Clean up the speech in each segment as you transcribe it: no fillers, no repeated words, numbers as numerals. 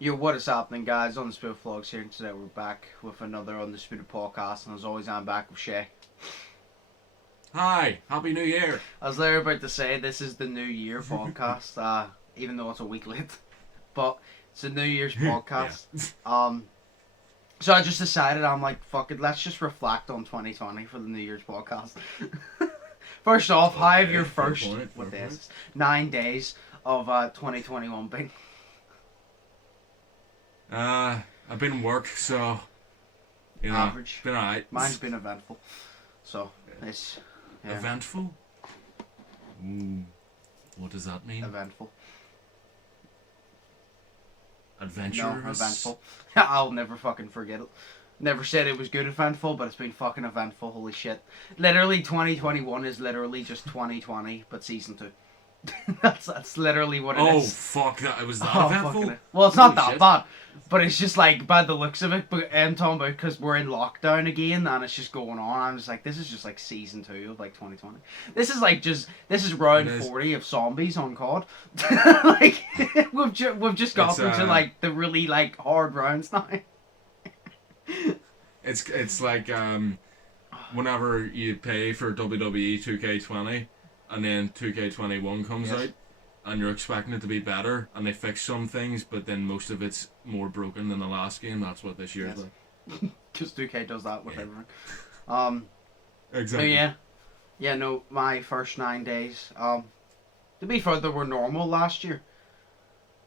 Yo, what is happening, guys? Undisputed Vlogs here, and today we're back with another Undisputed podcast, and as always, I'm back with Shay. Hi, Happy New Year! I was literally about to say, this is the New Year podcast, even though it's a week late, but it's a New Year's podcast. So I just decided, I'm like, fuck it, let's just reflect on 2020 for the New Year's podcast. First off, how have your first, 9 days of 2021 been? I've been work, so you know, Average. been alright. Mine's been eventful. So it's eventful. Ooh, what does that mean? Eventful. Adventurous. No, eventful. I'll never fucking forget it. Never said it was good eventful, but it's been fucking eventful. Holy shit! Literally, 2021 is literally just 2020, but season 2. that's literally what it is. Oh fuck! That it was that eventful. Well, it's not Holy that shit. bad, but it's just like by the looks of it. But I'm talking about because we're in lockdown again and it's just going on. I'm just like, this is just like season 2 of like 2020. This is like this is round 40 of zombies on COD. Like we've just got into like the really like hard rounds now. It's like whenever you pay for WWE 2K20 and then 2K21 comes out and you're expecting it to be better and they fix some things, but then most of it's more broken than the last game. That's what this year's like. Because 2K does that with everything. Exactly. So yeah, no, my first 9 days. To be fair, they were normal last year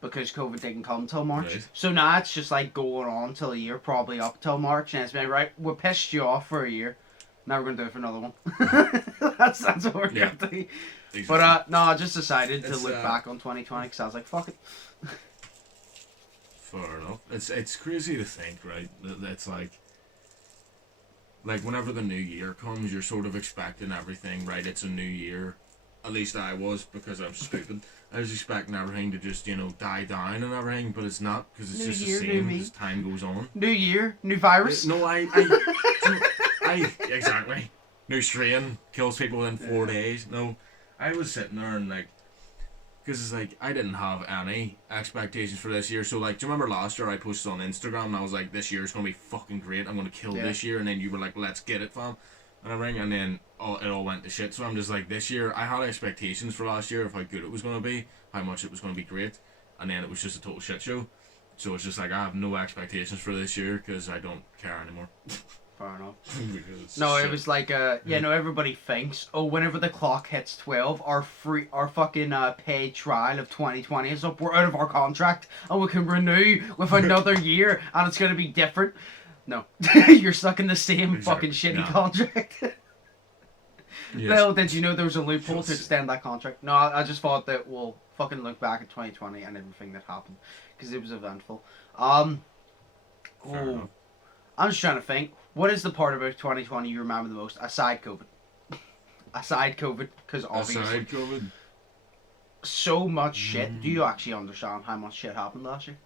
because COVID didn't come till March. Right. So now it's just like going on till a year, probably up till March, and it's been right. We pissed you off for a year. Now we're gonna do it for another one. that's what we're gonna do. Exactly. But no, I just decided to look back on 2020 because I was like, fuck it. Fair enough. It's crazy to think, right? It's like whenever the new year comes, you're sort of expecting everything, right? It's a new year. At least I was, because I'm stupid. I was expecting everything to just, die down and everything, but it's not, because it's just the same as time goes on. New year, new virus. No, exactly. New strain kills people within 4 days. No, I was sitting there and because it's like I didn't have any expectations for this year. So do you remember last year I posted on Instagram and I was like, this year's gonna be fucking great. I'm gonna kill this year, and then you were like, let's get it, fam, and everything, and then it all went to shit. So I'm just like, this year I had expectations for last year of how good it was gonna be, how much it was gonna be great, and then it was just a total shit show. So it's just like I have no expectations for this year because I don't care anymore. Fair enough. No, it was like everybody thinks, whenever the clock hits 12, our fucking paid trial of 2020 is up. We're out of our contract and we can renew with another year and it's gonna be different. No, you're stuck in the same fucking shitty contract. Well, did you know there was a loophole to extend that contract? No, I just thought that we'll fucking look back at 2020 and everything that happened because it was eventful. I'm just trying to think. What is the part about 2020 you remember the most, aside COVID? Aside COVID, because obviously... Aside COVID? So much shit. Do you actually understand how much shit happened last year?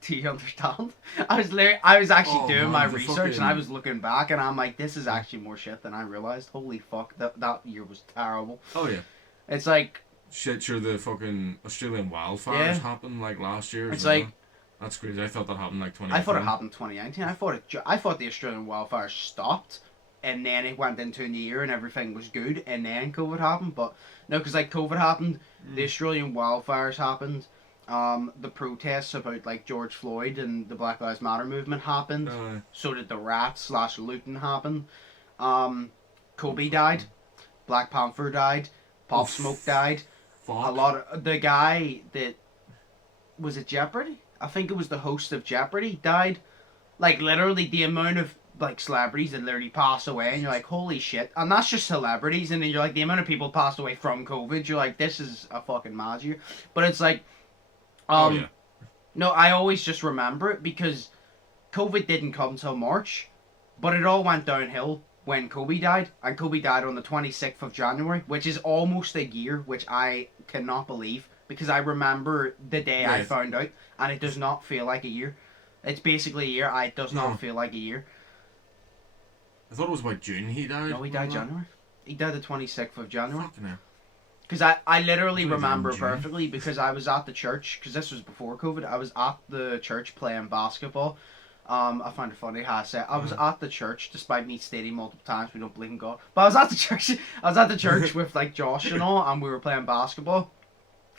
Do you understand? I was actually doing my research and I was looking back and I'm like, this is actually more shit than I realised. Holy fuck, that year was terrible. Oh yeah. It's like... Shit, sure, the fucking Australian wildfires happened last year. It's like... That's crazy. I thought that happened 2019. I thought it happened 2019. I thought the Australian wildfires stopped, and then it went into a new year and everything was good, and then COVID happened. But no, because COVID happened, the Australian wildfires happened, the protests about George Floyd and the Black Lives Matter movement happened. So did the rats/looting happen. Kobe died, Black Panther died, Pop Smoke died. Fuck. A lot of the guy that was it Jeopardy. I think it was the host of Jeopardy died. Literally the amount of celebrities that literally pass away and you're like, holy shit. And that's just celebrities, and then you're like, the amount of people passed away from COVID, you're like, this is a fucking mad year. But it's like no, I always just remember it because COVID didn't come till March, but it all went downhill when Kobe died, and Kobe died on the 26th of January, which is almost a year, which I cannot believe. Because I remember the day I found out, and it does not feel like a year. It's basically a year. It does not feel like a year. I thought it was about June he died. No, he died January. He died the 26th of January. Fucking hell. Because I literally That's remember June. perfectly because I was at the church, because this was before COVID, I was at the church playing basketball. I find it funny how I say it. I was at the church, despite me stating multiple times we don't believe in God. But I was at the church. I was at the church with like Josh and all, and we were playing basketball.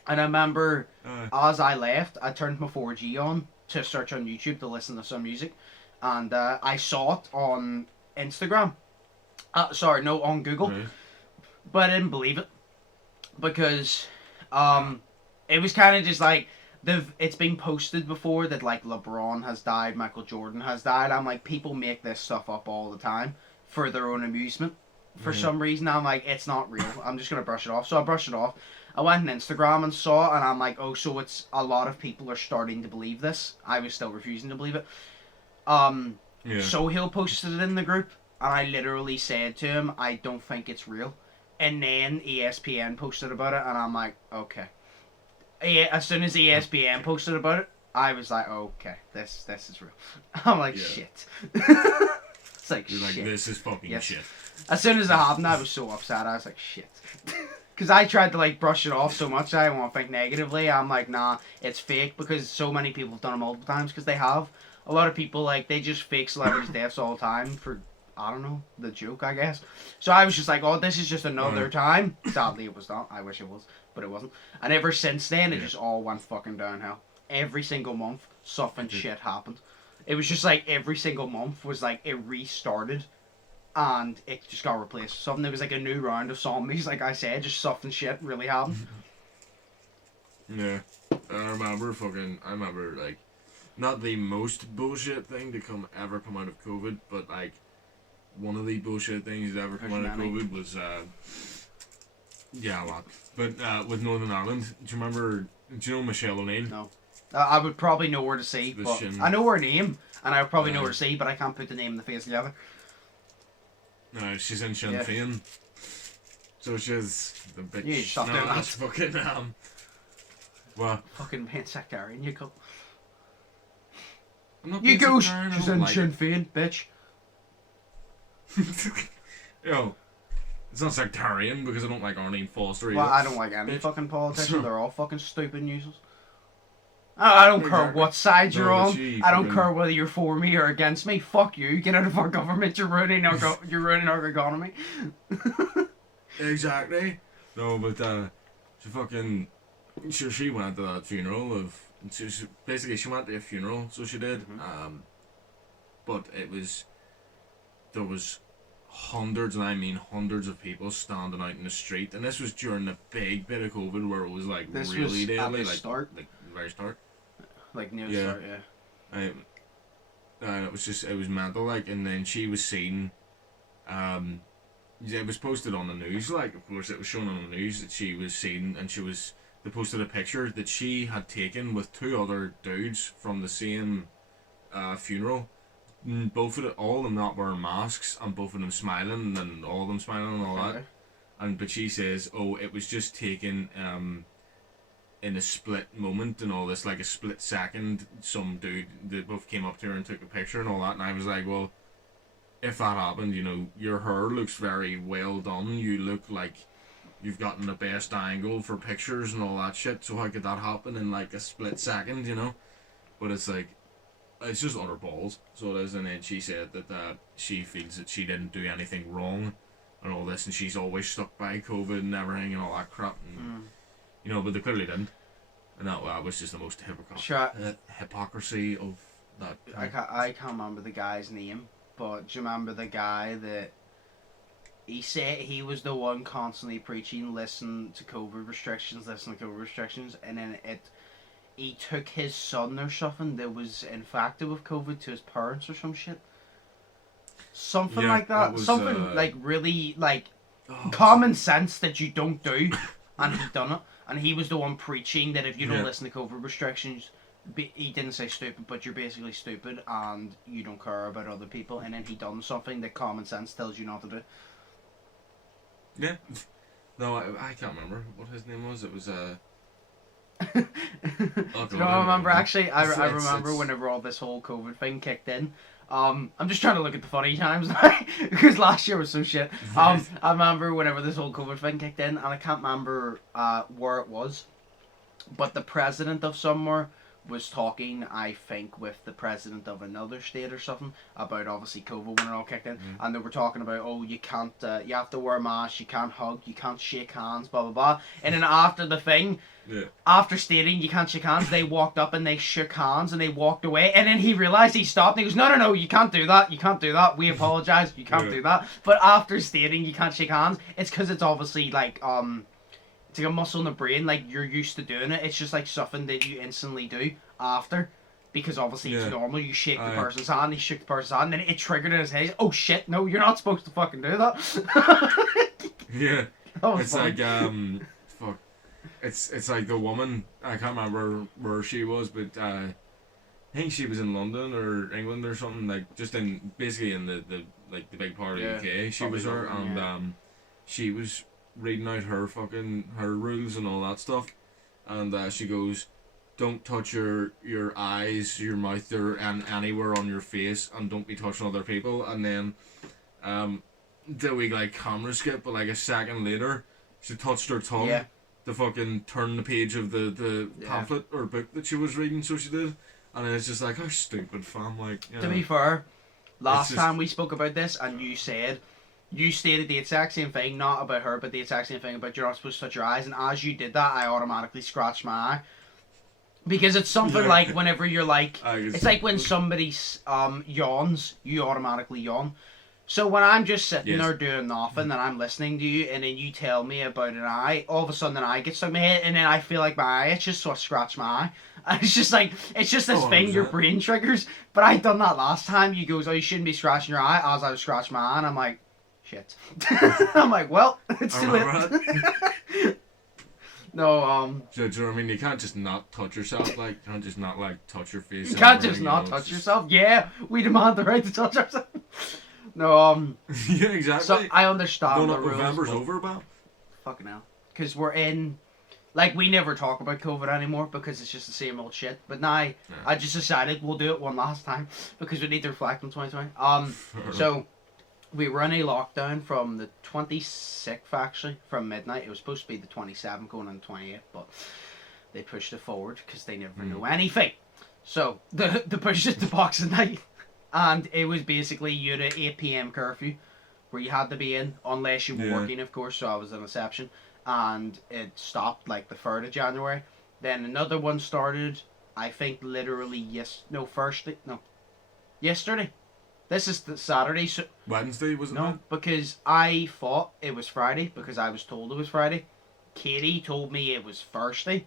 And I remember as I left, I turned my 4G on to search on YouTube to listen to some music, and I saw it on Instagram. Sorry, no, on Google. Right. But I didn't believe it because it was kind of just like it's been posted before that like LeBron has died, Michael Jordan has died. I'm like, people make this stuff up all the time for their own amusement. For some reason, I'm like, it's not real. I'm just gonna brush it off. So I brushed it off. I went on Instagram and saw it, and I'm like, oh, so it's a lot of people are starting to believe this. I was still refusing to believe it. So he'll posted it in the group, and I literally said to him, I don't think it's real. And then ESPN posted about it, and I'm like, okay. As soon as ESPN posted about it, I was like, okay, this is real. I'm like, shit. It's like, You're shit. like, this is fucking shit. As soon as it happened, I was so upset. I was like, shit. Because I tried to like brush it off so much, I don't want to think negatively. I'm like, nah, it's fake, because so many people have done it multiple times, because they have. A lot of people, like, they just fake celebrities' deaths all the time for, I don't know, the joke, I guess. So I was just like, oh, this is just another time. Sadly, it was not. I wish it was, but it wasn't. And ever since then, it just all went fucking downhill. Every single month, something shit happened. It was just like every single month was like it restarted, and it just got replaced with something. There was like a new round of zombies, like I said, just something shit really happened. Yeah, I remember like, not the most bullshit thing to ever come out of COVID, but like, one of the bullshit things that ever come out of COVID was, yeah, a lot. But with Northern Ireland, do you know Michelle O'Neill? No. I would probably know where to see, but I know her name, and I would probably know where to see, but I can't put the name and the face together. No, she's in Sinn Féin. So she's the bitch. You stop doing that. That's fucking, what? Fucking being sectarian, you go. I'm not You being go, sectarian, I she's don't in like Sinn Féin, bitch. Yo, it's not sectarian because I don't like Arlene Foster either. Well, I don't like any bitch. fucking politician. They're all fucking stupid useless. I don't care what side you're on. I don't care whether you're for me or against me. Fuck you. Get out of our government. You're ruining our economy. Exactly. No, but she went to that funeral of. She went to a funeral, so she did. But there was hundreds, and I mean hundreds of people standing out in the street, and this was during the big bit of COVID where it was like this really was deadly, at the like start. like very start. Like near the start, yeah. And it was mental, like, and then she was seen. It was posted on the news, like, of course it was shown on the news that she was seen, and they posted a picture that she had taken with two other dudes from the same funeral. All of them not wearing masks, and both of them smiling, and all of them smiling and all that. But she says, oh, it was just taken in a split moment and all this, like a split second. Some dude, they both came up to her and took a picture and all that, and I was like, well, if that happened, your hair looks very well done. You look like you've gotten the best angle for pictures and all that shit, so how could that happen in like a split second, But it's like, it's just utter balls, so it is. And then she said that she feels that she didn't do anything wrong and all this, and she's always stuck by COVID and everything and all that crap, and but they clearly didn't, and that was just the most hypocrisy of that. I can't remember the guy's name, but do you remember the guy that he said he was the one constantly preaching, listen to COVID restrictions, and then he took his son or something that was infected with COVID to his parents or some shit. Something like that. Was, something like really like common sense that you don't do, and he done it. And he was the one preaching that if you don't listen to COVID restrictions, he didn't say stupid, but you're basically stupid and you don't care about other people. And then he done something that common sense tells you not to do. Yeah. No, I can't remember what his name was. It was Do you know, I remember actually. I remember it's- whenever all this whole COVID thing kicked in. I'm just trying to look at the funny times because last year was so shit. I remember whenever this whole COVID thing kicked in, and I can't remember where it was, but the president of somewhere was talking, I think, with the president of another state or something about obviously COVID when it all kicked in, and they were talking about, oh, you can't, you have to wear a mask, you can't hug, you can't shake hands, blah blah blah. And then after the thing, after stating you can't shake hands, they walked up and they shook hands and they walked away. And then he realized, he stopped and he goes, no, you can't do that, you can't do that. We apologize, you can't do that. But after stating you can't shake hands, it's because it's obviously like it's like a muscle in the brain, like you're used to doing it. It's just like something that you instantly do after, because obviously it's normal. You shake the person's hand, he shook the person's hand, and then it triggered in his head. Oh shit, no, you're not supposed to fucking do that. Yeah. It's funny. like fuck. It's like the woman, I can't remember where she was, but I think she was in London or England or something, like just in basically in the like the big part of the UK. She was there, and she was reading out her rules and all that stuff, and she goes, don't touch your eyes, your mouth, or anywhere on your face, and don't be touching other people. And then the wee like camera skip, but like a second later she touched her tongue to fucking turn the page of the pamphlet or book that she was reading, so she did. And it's just like, how stupid, fam. Like, you know. To be fair, last time we spoke about this and you stated the exact same thing, not about her, but the exact same thing about you're not supposed to touch your eyes, and as you did that I automatically scratched my eye. Because it's something like whenever you're like, it's like when somebody yawns, you automatically yawn. So when I'm just sitting there doing nothing and I'm listening to you, and then you tell me about an eye, all of a sudden an eye gets stuck in my head, and then I feel like my eye itches, so I scratch my eye. And it's just like, it's just this thing your brain triggers. But I done that last time. You goes, oh, you shouldn't be scratching your eye, as I was scratching my eye, and I'm like, shit. I'm like, well, it's too late. No, Do you know what I mean? You can't just not touch yourself, like, you can't just not, like, touch your face. You can't just not touch yourself? Yeah, we demand the right to touch ourselves. No, yeah, exactly. So, I understand the rules. November's over, about? Fucking hell. Because we're in, like, we never talk about COVID anymore, because it's just the same old shit. But now, I just decided we'll do it one last time, because we need to reflect on 2020. So, we were in a lockdown from the 26th, actually, from midnight. It was supposed to be the 27th, going on the 28th, but they pushed it forward because they never know anything. So, they pushed it to Boxing Night, and it was basically you had an 8 p.m. curfew, where you had to be in, unless you were working, of course, so I was an exception, and it stopped, like, the 3rd of January. Then another one started, I think, literally, yesterday. This is the Saturday. So Wednesday, was it? No, because I thought it was Friday, because I was told it was Friday. Katie told me it was Thursday,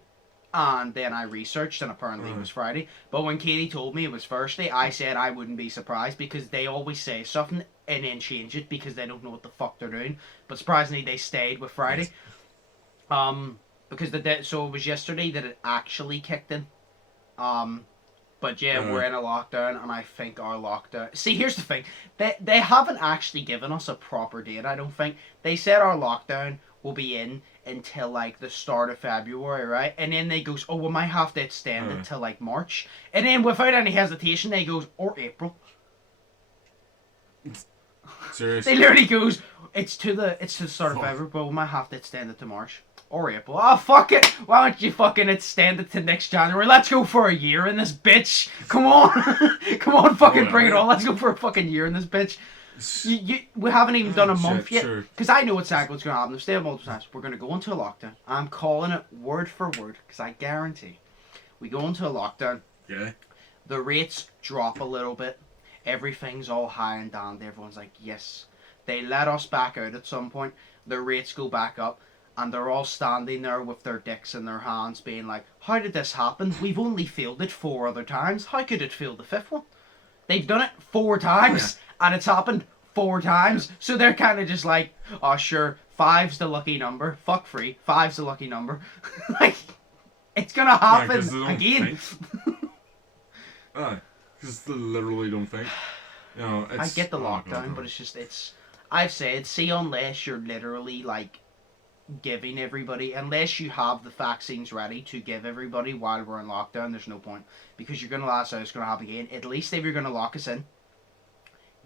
and then I researched, and apparently it was Friday. But when Katie told me it was Thursday, I said I wouldn't be surprised, because they always say something and then change it because they don't know what the fuck they're doing. But surprisingly, they stayed with Friday. Because so it was yesterday that it actually kicked in. But yeah, we're in a lockdown, and I think our lockdown... See, here's the thing. They haven't actually given us a proper date, I don't think. They said our lockdown will be in until, like, the start of February, right? And then they goes, oh, we might have to extend it till, like, March. And then, without any hesitation, they goes, or April. Seriously? They literally goes, it's to the start of February, but we might have to extend it to March. Or April. Oh, fuck it. Why don't you fucking extend it to next January? Let's go for a year in this bitch. Come on. Come on, fucking bring it on. Let's go for a fucking year in this bitch. We haven't even done a month yet. Because I know exactly what's going to happen. I've said multiple times. We're going to go into a lockdown. I'm calling it word for word, because I guarantee we go into a lockdown. Yeah. The rates drop a little bit. Everything's all high and dandy. Everyone's like, yes. They let us back out at some point. The rates go back up. And they're all standing there with their dicks in their hands being like, how did this happen? We've only failed it 4 other times. How could it fail the 5th one? They've done it 4 times, and it's happened 4 times. So they're kind of just like, oh, sure, 5's the lucky number. Fuck free. 5's the lucky number. Like, it's going to happen again. Because they literally don't think. You know, I get the lockdown, but it's just, I've said, see, unless you're literally, like, giving everybody, unless you have the vaccines ready to give everybody while we're in lockdown, there's no point. Because you're going to last out, it's going to happen again. At least if you're going to lock us in,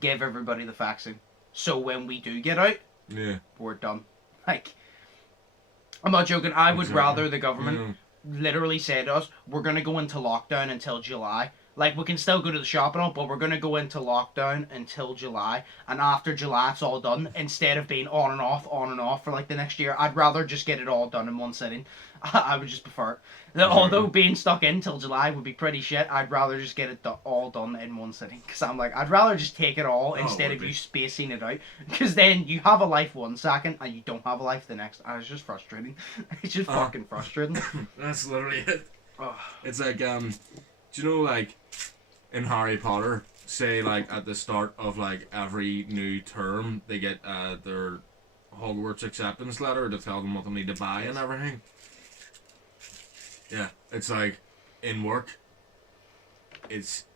give everybody the vaccine. So when we do get out, we're done. Like, I'm not joking. I would rather the government literally say to us, we're going to go into lockdown until July. Like, we can still go to the shop and all, but we're going to go into lockdown until July. And after July, it's all done. Instead of being on and off for, like, the next year, I'd rather just get it all done in one sitting. I would just prefer it. Although being stuck in till July would be pretty shit, I'd rather just get it all done in one sitting. Because I'm like, I'd rather just take it all instead of you spacing it out. Because then you have a life one second and you don't have a life the next. And it's just frustrating. It's just fucking frustrating. That's literally it. Oh. It's like, do you know, like, in Harry Potter, say, like, at the start of, like, every new term, they get their Hogwarts acceptance letter to tell them what they need to buy and everything? Yeah, it's like, in work, it's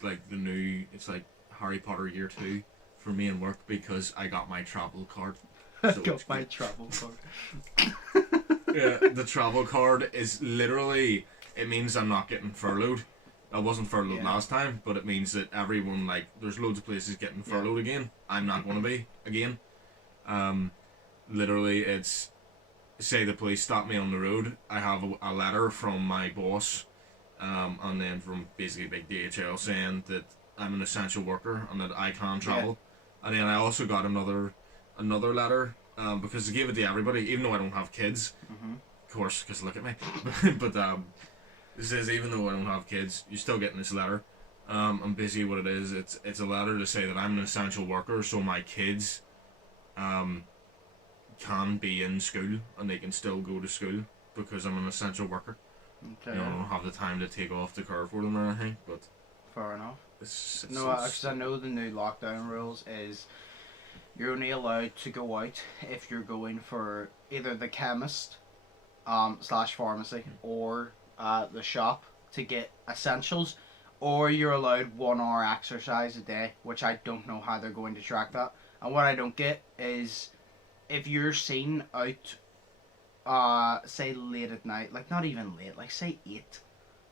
like Harry Potter year 2 for me in work because I got my travel card. So got my travel card. Yeah, the travel card is literally, it means I'm not getting furloughed. I wasn't furloughed last time, but it means that everyone, like, there's loads of places getting furloughed again. I'm not going to be again. Literally, it's, say the police stop me on the road, I have a letter from my boss, and then from basically big DHL saying that I'm an essential worker and that I can travel. And then I also got another letter, because they gave it to everybody, even though I don't have kids. Of course, because look at me. But it says even though I don't have kids, you're still getting this letter. And basically what it is, it's a letter to say that I'm an essential worker, so my kids can be in school and they can still go to school because I'm an essential worker. Okay. You know, I don't have the time to take off to care for them or anything, but fair enough. It's no, because I know the new lockdown rules is you're only allowed to go out if you're going for either the chemist / pharmacy or the shop to get essentials, or you're allowed 1 hour exercise a day, which I don't know how they're going to track that. And what I don't get is if you're seen out say late at night, like not even late, like say 8,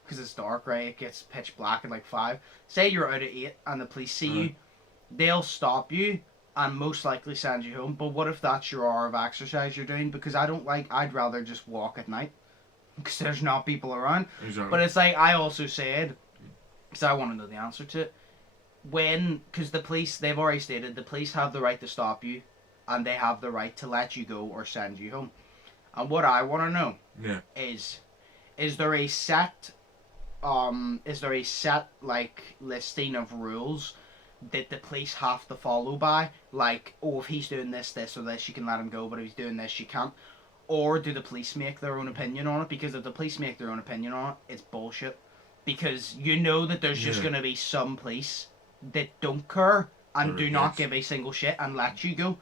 because it's dark, right? It gets pitch black at like 5. Say you're out at 8 and the police see you, they'll stop you and most likely send you home. But what if that's your hour of exercise you're doing? Because I'd rather just walk at night because there's not people around. Exactly. But it's like I also said, because I want to know the answer to it, because the police, they've already stated the police have the right to stop you and they have the right to let you go or send you home. And what I want to know is there a set like listing of rules that the police have to follow by? Like, oh, if he's doing this or this, you can let him go, but if he's doing this, you can't. Or do the police make their own opinion on it? Because if the police make their own opinion on it, it's bullshit. Because you know that there's just going to be some police that don't care and do not give a single shit and let you go.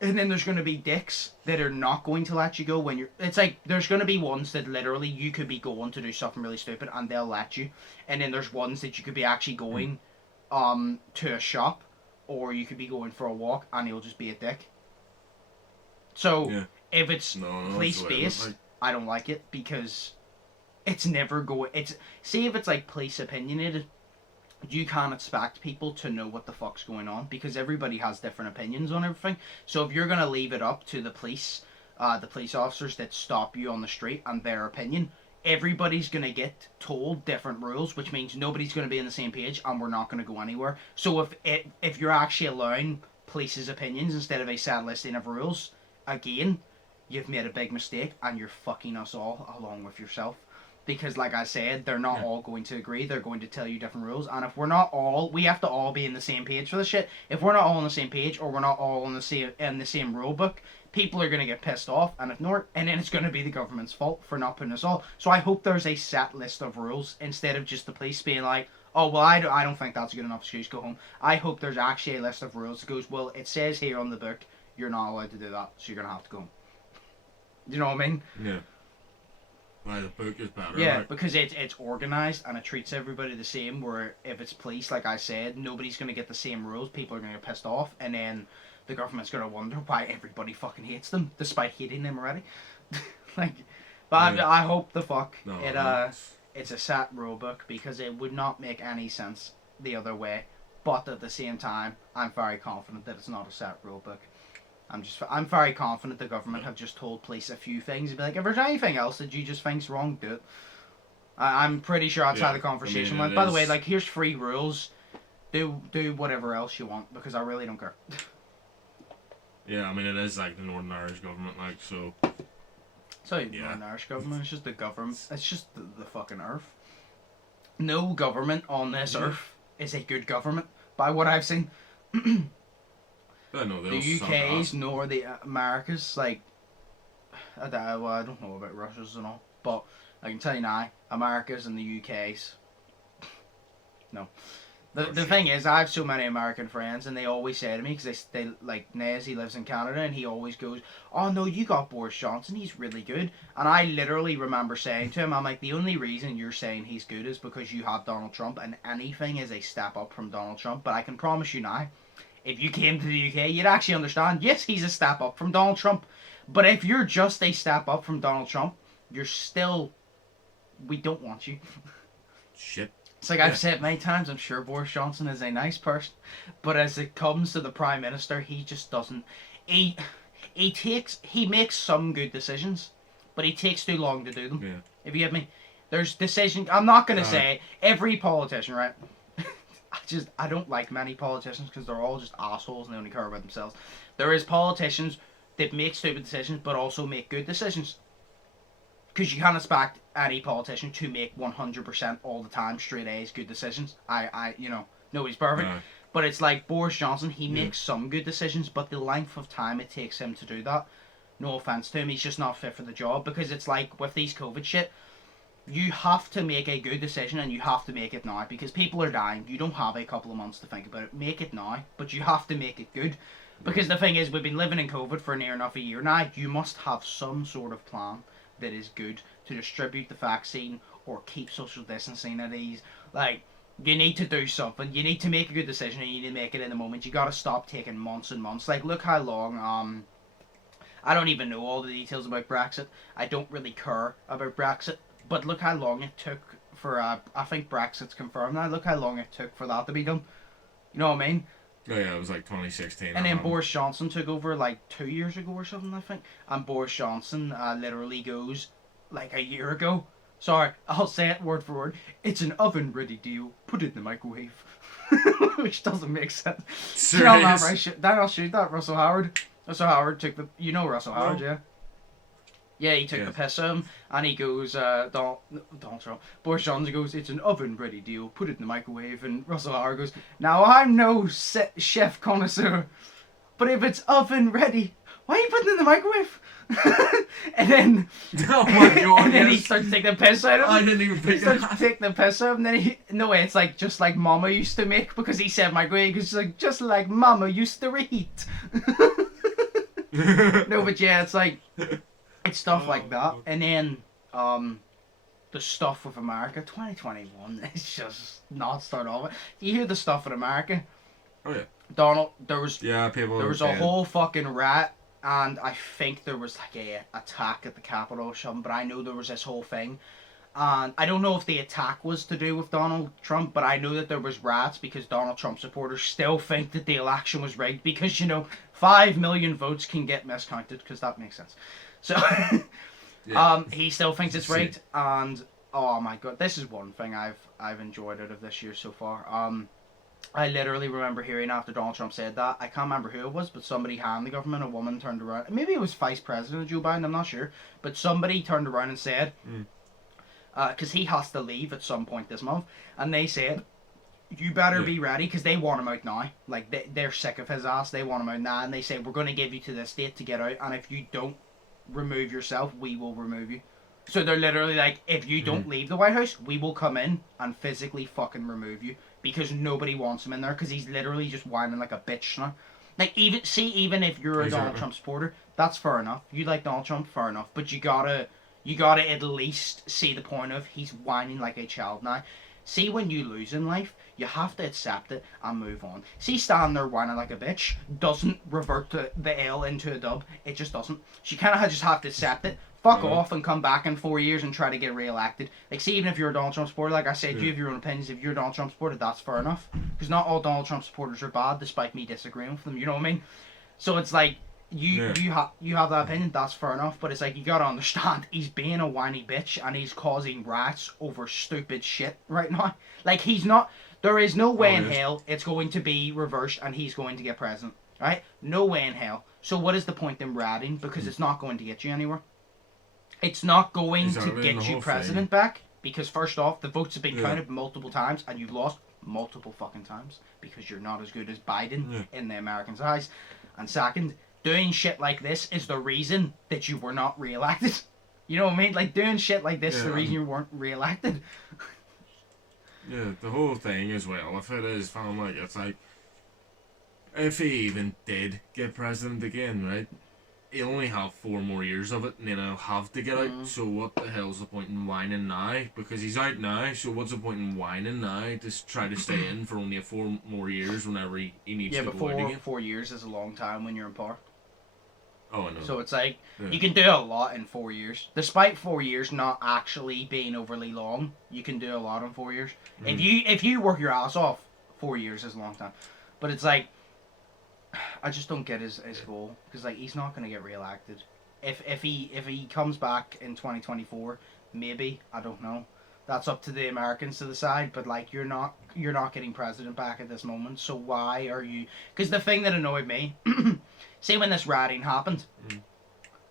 And then there's going to be dicks that are not going to let you go when you're... It's like, there's going to be ones that literally you could be going to do something really stupid and they'll let you. And then there's ones that you could be actually going to a shop or you could be going for a walk and he'll just be a dick. So, if it's police-based, I don't like it because it's never going... See, if it's like police opinionated, you can't expect people to know what the fuck's going on because everybody has different opinions on everything. So if you're going to leave it up to the police officers that stop you on the street and their opinion, everybody's going to get told different rules, which means nobody's going to be on the same page and we're not going to go anywhere. So if you're actually allowing police's opinions instead of a set listing of rules, again, you've made a big mistake and you're fucking us all along with yourself. Because, like I said, they're not all going to agree. They're going to tell you different rules. And if we're not all... We have to all be in the same page for this shit. If we're not all on the same page or we're not all in the same rule book, people are going to get pissed off and ignore it. And then it's going to be the government's fault for not putting us all. So I hope there's a set list of rules instead of just the police being like, oh, well, I don't think that's a good enough excuse. Go home. I hope there's actually a list of rules that goes, well, it says here on the book, you're not allowed to do that. So you're going to have to go home. You know what I mean? Yeah. Why the book is better. Yeah, right? Because it's organised and it treats everybody the same, where if it's police, like I said, nobody's going to get the same rules. People are going to get pissed off. And then the government's gonna wonder why everybody fucking hates them, despite hating them already. Like, but I hope the fuck it's a set rule book, because it would not make any sense the other way. But at the same time, I'm very confident that it's not a set rule book. I'm very confident the government have just told police a few things and be like, if there's anything else that you just think's wrong, do it. I'm pretty sure that's how the conversation went. By the way, like, here's 3 rules. Do whatever else you want, because I really don't care. Yeah, I mean, it is like the Northern Irish government, like, so. It's not even the Northern Irish government, it's just the government. It's just the fucking earth. No government on this earth is a good government, by what I've seen. The UK's nor the Americas, like, I don't know about Russia's and all, but I can tell you now, America's and the UK's, no. The thing is, I have so many American friends, and they always say to me, because they like, Nez, he lives in Canada, and he always goes, oh no, you got Boris Johnson, he's really good. And I literally remember saying to him, I'm like, the only reason you're saying he's good is because you have Donald Trump, and anything is a step up from Donald Trump. But I can promise you now, if you came to the UK, you'd actually understand, yes, he's a step up from Donald Trump. But if you're just a step up from Donald Trump, you're still, we don't want you. Shit. It's like I've said many times, I'm sure Boris Johnson is a nice person, but as it comes to the Prime Minister, he just doesn't. He makes some good decisions, but he takes too long to do them. Yeah. If you get me, there's decisions. I'm not gonna say every politician, right? I don't like many politicians because they're all just assholes and they only care about themselves. There is politicians that make stupid decisions, but also make good decisions. Because you can't expect any politician to make 100% all the time straight A's good decisions. Nobody's perfect. But it's like Boris Johnson, he makes some good decisions, but the length of time it takes him to do that, no offense to him, he's just not fit for the job. Because it's like with these COVID shit, you have to make a good decision and you have to make it now. Because people are dying. You don't have a couple of months to think about it. Make it now, but you have to make it good. Because the thing is, we've been living in COVID for near enough a year now. You must have some sort of plan that is good to distribute the vaccine or keep social distancing at ease. Like, you need to do something. You need to make a good decision, and you need to make it in the moment. You gotta stop taking months and months. Like, look how long, I don't even know all the details about Brexit. I don't really care about Brexit. But look how long it took for, I think Brexit's confirmed now. Look how long it took for that to be done. You know what I mean? Oh yeah, it was like 2016. And then Boris Johnson took over like 2 years ago or something, I think. And Boris Johnson literally goes, like a year ago, sorry, I'll say it word for word, it's an oven ready deal, put it in the microwave. Which doesn't make sense. Serious? Did I shoot that? Russell Howard? Russell Howard took the, you know Russell Howard, yeah? Yeah, he took the piss of him, and he goes, Donald Trump, Boris Johnson goes, it's an oven-ready deal, put it in the microwave, and Russell Howard goes, now I'm no chef connoisseur, but if it's oven-ready, why are you putting it in the microwave? And then, oh my God, and then he starts taking the piss out of him. I didn't even think that. He starts taking the piss out of him, and then no way, it's like, just like Mama used to make, because he said microwave, because like, just like Mama used to reheat. No, but yeah, it's like, it's stuff like that, and then the stuff with America, 2021 is just not start off. You hear the stuff in America? Oh yeah. Donald, there was a whole fucking riot, and I think there was like a attack at the Capitol or something. But I know there was this whole thing, and I don't know if the attack was to do with Donald Trump, but I know that there was riots because Donald Trump supporters still think that the election was rigged because 5 million votes can get miscounted because that makes sense. So, he still thinks it's rigged, and oh my God, this is one thing I've enjoyed out of this year so far. I literally remember hearing after Donald Trump said that, I can't remember who it was, but somebody handed the government, a woman turned around, maybe it was Vice President Joe Biden, I'm not sure, but somebody turned around and said, because he has to leave at some point this month, and they said, you better be ready, because they want him out now. Like, they're sick of his ass, they want him out now, and they say, we're going to give you to this date to get out, and if you don't remove yourself, we will remove you. So they're literally like, if you don't leave the White House, we will come in and physically fucking remove you, because nobody wants him in there, because he's literally just whining like a bitch now. Like, even if you're a Donald Trump supporter, that's fair enough. You like Donald Trump, fair enough, but you gotta at least see the point of he's whining like a child now. See, when you lose in life, you have to accept it and move on. See, standing there whining like a bitch doesn't revert the L into a dub. It just doesn't. She kind of just have to accept it, fuck off, and come back in 4 years and try to get re-elected. Like, see, even if you're a Donald Trump supporter, like I said, you have your own opinions. If you're a Donald Trump supporter, that's fair enough. Because not all Donald Trump supporters are bad, despite me disagreeing with them, you know what I mean? So it's like, you have that opinion, that's fair enough, but it's like, you gotta understand, he's being a whiny bitch and he's causing riots over stupid shit right now. Like, he's not, there is no way in hell it's going to be reversed and he's going to get president, right? No way in hell. So what is the point in rioting? Because it's not going to get you anywhere. It's not going to get you president back, because first off, the votes have been counted multiple times and you've lost multiple fucking times because you're not as good as Biden in the Americans' eyes. And second, doing shit like this is the reason that you were not re-elected. You know what I mean? Like, doing shit like this is the reason you weren't re-elected. Yeah, the whole thing as well, if it is, fam, like, it's like, if he even did get president again, right, he'll only have 4 more years of it, and then he'll have to get out, so what the hell's the point in whining now? Because he's out now, so what's the point in whining now to try to stay in for only 4 more years whenever he needs to go out again? Yeah, but 4 years is a long time when you're in power. Oh, I know. So it's like, you can do a lot in 4 years. Despite 4 years not actually being overly long, you can do a lot in 4 years. If you work your ass off, 4 years is a long time. But it's like, I just don't get his goal, because like, he's not going to get re-elected. If he comes back in 2024, maybe, I don't know. That's up to the Americans to decide, but like, you're not getting president back at this moment, so why are you? Because the thing that annoyed me, see, when this rioting happened,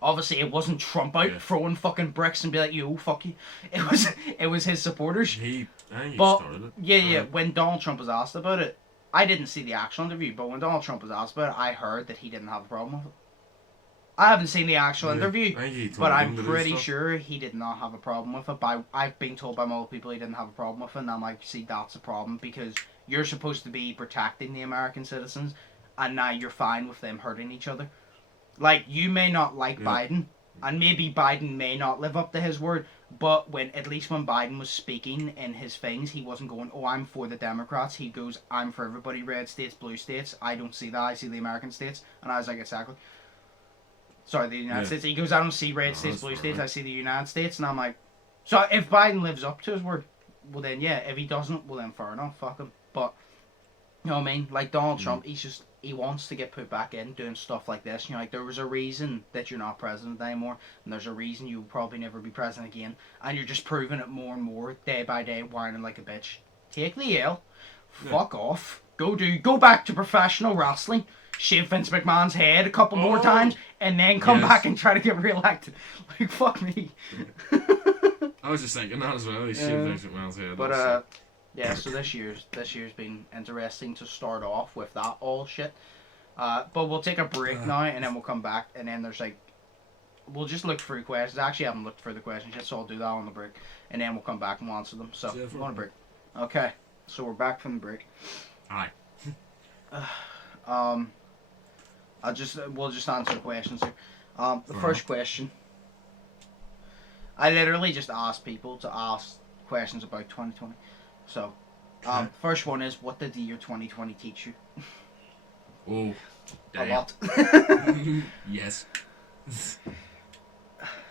obviously it wasn't Trump out throwing fucking bricks and be like, yo, fuck you. It was his supporters. I think he started it. When Donald Trump was asked about it, I didn't see the actual interview, but when Donald Trump was asked about it, I heard that he didn't have a problem with it. I haven't seen the actual interview, but I'm pretty sure he did not have a problem with it. I've been told by multiple people he didn't have a problem with it, and I'm like, see, that's a problem, because you're supposed to be protecting the American citizens, and now you're fine with them hurting each other. Like, you may not like Biden, and maybe Biden may not live up to his word, but at least when Biden was speaking in his things, he wasn't going, oh, I'm for the Democrats. He goes, I'm for everybody, red states, blue states. I don't see that. I see the American states. And I was like, exactly. Sorry, the United States. He goes, I don't see red states, blue states. I see the United States. And I'm like, so if Biden lives up to his word, well then, yeah. If he doesn't, well then, fair enough. Fuck him. But, you know what I mean? Like, Donald Trump, he wants to get put back in doing stuff like this. You know, like, there was a reason that you're not president anymore, and there's a reason you'll probably never be president again, and you're just proving it more and more, day by day, whining like a bitch. Take the L. Fuck off. Go back to professional wrestling. Shave Vince McMahon's head a couple more times, and then come back and try to get re-elected. Like, fuck me. I was just thinking that as well. He shaved Vince McMahon's head. But, yeah, so this year's been interesting to start off with that all shit. But we'll take a break now, and then we'll come back, and then there's like, we'll just look through questions. I actually haven't looked through the questions yet, so I'll do that on the break, and then we'll come back and we'll answer them. So, we're on a break. Okay, so we're back from the break. Hi. We'll just answer questions here. The first question, I literally just asked people to ask questions about 2020. So, first one is, what did the year 2020 teach you? Oh, damn. A lot. Yes.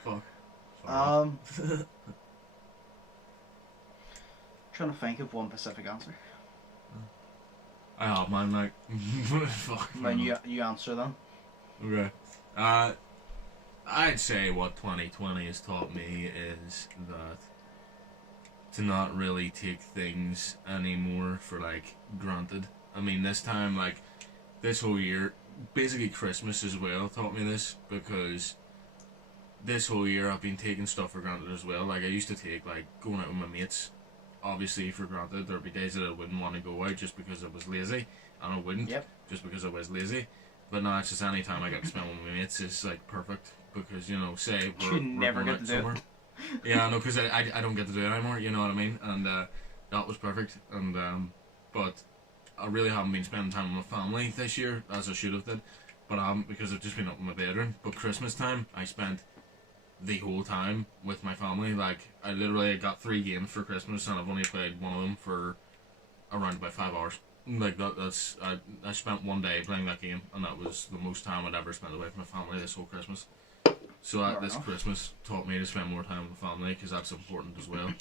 Fuck. Trying to think of one specific answer. I have mine, like. Fuck. Then you answer them. Okay. I'd say what 2020 has taught me is that to not really take things anymore for, like, granted. I mean, this time, like, this whole year, basically Christmas as well taught me this, because this whole year I've been taking stuff for granted as well. Like, I used to take, like, going out with my mates, obviously, for granted. There'd be days that I wouldn't want to go out just because I was lazy, and I wouldn't, just because I was lazy. But now it's just any time I get to spend with my mates is, like, perfect, because, you know, say we're never going get out to do somewhere. it. Yeah, no, because I don't get to do it anymore, you know what I mean? And that was perfect. And but I really haven't been spending time with my family this year, as I should have did. But I haven't, because I've just been up in my bedroom. But Christmas time, I spent the whole time with my family. Like, I literally got 3 games for Christmas, and I've only played one of them for around about 5 hours. Like, I spent one day playing that game, and that was the most time I'd ever spent away from my family this whole Christmas. So this Christmas taught me to spend more time with family, because that's important as well.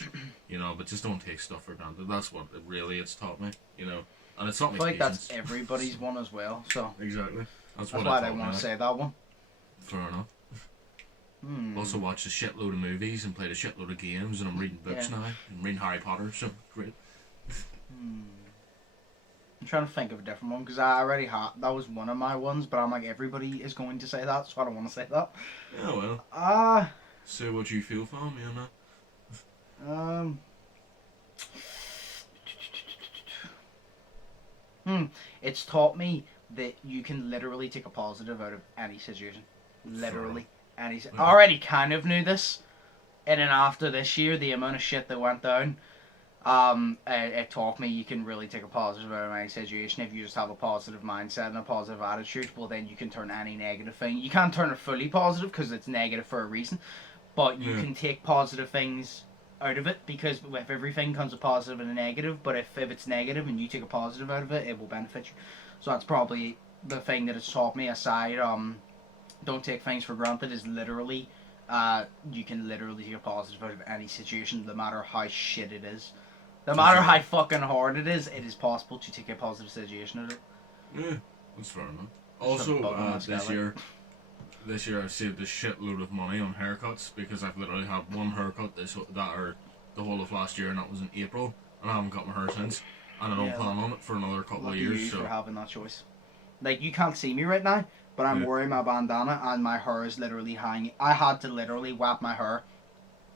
You know, but just don't take stuff for granted. That's what it's taught me, you know. And it's taught me I feel like patience. that's everybody's one as well, so... Exactly. That's why I didn't want to say that one. Fair enough. Also watched a shitload of movies and played a shitload of games, and I'm reading books now. I'm reading Harry Potter, so great. I'm trying to think of a different one, because I already had... That was one of my ones, but I'm like, everybody is going to say that, so I don't want to say that. Yeah, well. Say what you feel for me on that. It's taught me that you can literally take a positive out of any situation. Literally. I already kind of knew this. And then after this year, the amount of shit that went down, it taught me you can really take a positive out of any situation. If you just have a positive mindset and a positive attitude, well, then you can turn any negative thing. You can't turn it fully positive because it's negative for a reason. But you can take positive things out of it, because with everything comes a positive and a negative. But if it's negative and you take a positive out of it, it will benefit you. So that's probably the thing that it's taught me, aside don't take things for granted, is literally you can literally take a positive out of any situation, no matter how shit it is. No matter how fucking hard it is possible to take a positive situation out of it. Yeah, that's fair enough. Also, this year I've saved a shitload of money on haircuts, because I've literally had one haircut the whole of last year, and that was in April, and I haven't cut my hair since, and I don't plan on it for another couple of years. For having that choice. Like, you can't see me right now, but I'm wearing my bandana, and my hair is literally hanging. I had to literally wrap my hair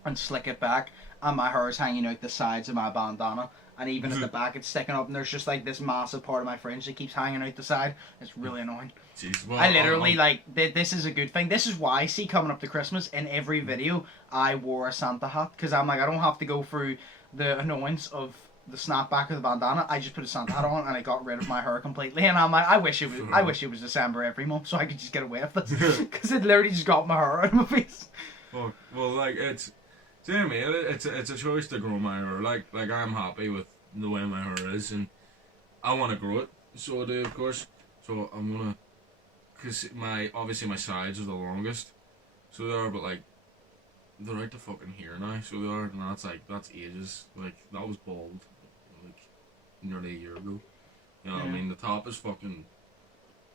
and slick it back, and my hair is hanging out the sides of my bandana, and even at the back it's sticking up, and there's just like this massive part of my fringe that keeps hanging out the side. It's really annoying. Jeez, well, I literally this is a good thing. This is why, see, coming up to Christmas, in every video I wore a Santa hat, because I'm like, I don't have to go through the annoyance of the snapback of the bandana. I just put a Santa hat on, and I got rid of my hair completely. And I'm like, I wish it was December every month, so I could just get away with this, because it literally just got my hair out of my face. Well, like, it's a choice to grow my hair. Like I'm happy with the way my hair is, and I want to grow it, so I do, of course. So I'm gonna, because obviously my sides are the longest, so they are, but like, they're out to fucking here now, so they are, and that's ages. Like, that was bald, like, nearly a year ago. You know what I mean? The top is fucking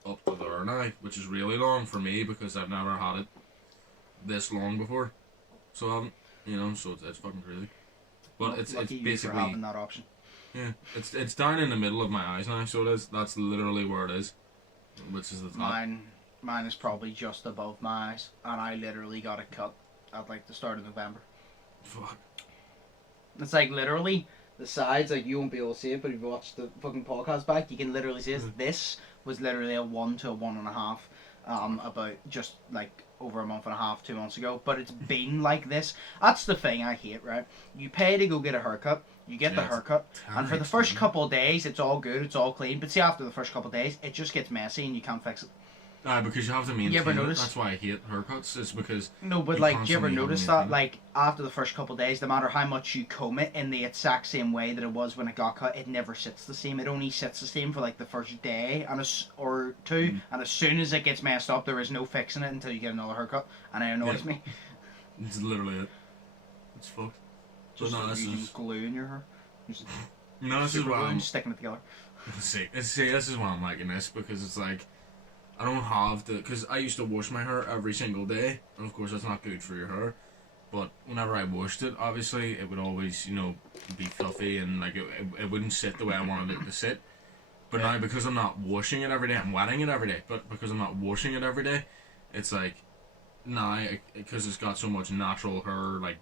up to there now, which is really long for me, because I've never had it this long before. So you know, so it's fucking crazy. But it's basically for having that option. Yeah, it's down in the middle of my eyes now, so it is. That's literally where it is, which is the top. Mine is probably just above my eyes, and I literally got it cut at like the start of November. Fuck. It's like literally the sides, like, you won't be able to see it, but if you watch the fucking podcast back, you can literally see it. This was literally a 1 to a 1.5, about just like over a month and a half, 2 months ago. But it's been like this. That's the thing I hate, right? You pay to go get a haircut, you get the haircut, and for the first couple of days it's all good, it's all clean. But see, after the first couple of days, it just gets messy and you can't fix it. Because you have to maintain you ever notice? It. That's why I hate haircuts. It's because no, but like, do you ever notice that, like, after the first couple of days, no matter how much you comb it in the exact same way that it was when it got cut, it never sits the same. It only sits the same for like the first day or two, and as soon as it gets messed up, there is no fixing it until you get another haircut, and it annoys me. It's literally it. It's fucked. Just using glue in your hair. No, this is why I'm sticking it together. See, this is why I'm liking this, because it's like, I don't have to, because I used to wash my hair every single day, and of course that's not good for your hair, but whenever I washed it, obviously, it would always, you know, be fluffy, and like, it wouldn't sit the way I wanted it to sit. But now, because I'm not washing it every day, I'm wetting it every day, but because I'm not washing it every day, it's like, now, because it's got so much natural hair, like,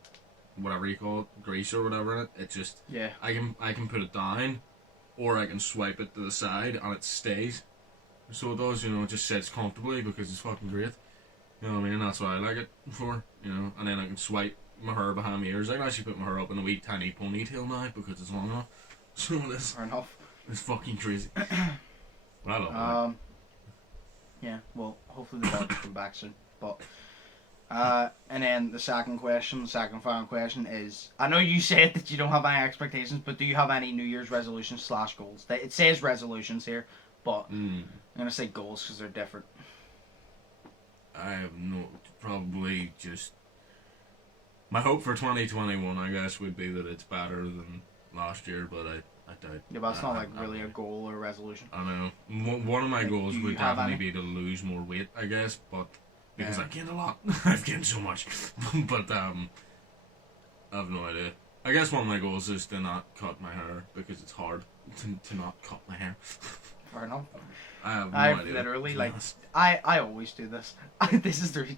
whatever you call it, grease or whatever in it, it just, I can put it down, or I can swipe it to the side, and it stays. So it does, you know, it just sits comfortably, because it's fucking great. You know what I mean? And that's what I like it for, you know. And then I can swipe my hair behind my ears. I can actually put my hair up in a wee tiny ponytail now, because it's long enough. So it is. Fair enough. It's fucking crazy. I love it. Yeah, well, hopefully the dog will come back soon. But And then the second final question is, I know you said that you don't have any expectations, but do you have any New Year's resolutions / goals? It says resolutions here, but I'm going to say goals because they're different. I have probably just... My hope for 2021, I guess, would be that it's better than last year, but I doubt... Yeah, but it's not really a goal or a resolution. I know. One of my goals would definitely be to lose more weight, I guess, but... Because I've gained a lot. I've gained so much. But, I have no idea. I guess one of my goals is to not cut my hair, because it's hard to not cut my hair. Fair enough. I have no idea. Literally, I always do this. This is the reason.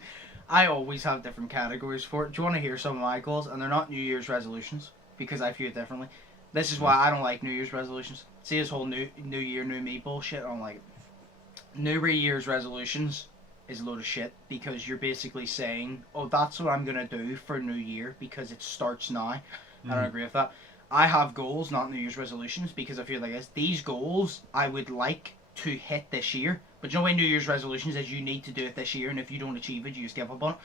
I always have different categories for it. Do you want to hear some of my goals? And they're not New Year's resolutions, because I view it differently. This is why I don't like New Year's resolutions. See this whole New Year, New Me bullshit? I don't like it. New Year's resolutions is a load of shit, because you're basically saying, oh, that's what I'm going to do for New Year because it starts now. I don't agree with that. I have goals, not New Year's resolutions, because I feel like these goals I would like to hit this year. But you know why New Year's resolutions is you need to do it this year, and if you don't achieve it, you just give up on it.